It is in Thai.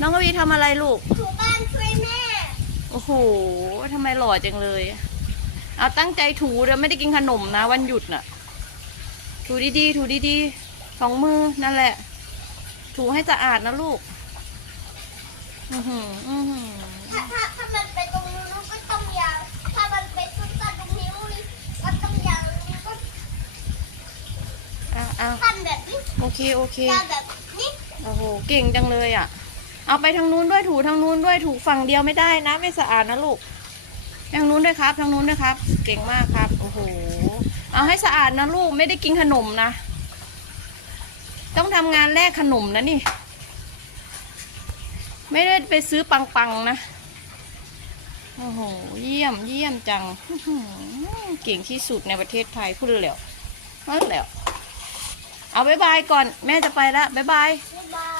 น้องกวีทำอะไรลูก ถูบ้านช่วยแม่ โอ้โหทำไมหล่อจังเลย เอาตั้งใจถูเดี๋ยวไม่ได้กินขนมนะวันหยุดน่ะ ถูดีๆ ถูดีๆสองมือนั่นแหละ ถูให้สะอาดนะลูก อือหืออือหือถ้าถ้าถ้ามันเป็นตรงนู้นก็ต้องยาว ถ้ามันเป็นสั้นๆตรงนี้ก็ต้องยาวนี้ก็อะอะสั้นแบบนี้โอเค โอเคยาวแบบนี้ โอ้โห เก่งจังเลยอะ เอาไปทางนู้นด้วยถูทางนู้นด้วยถูฝั่งเดียวไม่ได้นะ ไม่สะอาดนะลูกทางนู้นด้วยครับ ทางนู้นด้วยครับ เก่งมากครับโอ้โหเอาให้สะอาดนะลูกไม่ได้กินขนมนะ ต้องทำงานแลกขนมนะนี่ ไม่ได้ไปซื้อปังๆนะโอ้โห เยี่ยมเยี่ยมจัง เก่งที่สุดในประเทศไทยพูดแล้วนั่นแล้วเอาบายบายก่อน แม่จะไปละบายบายบาย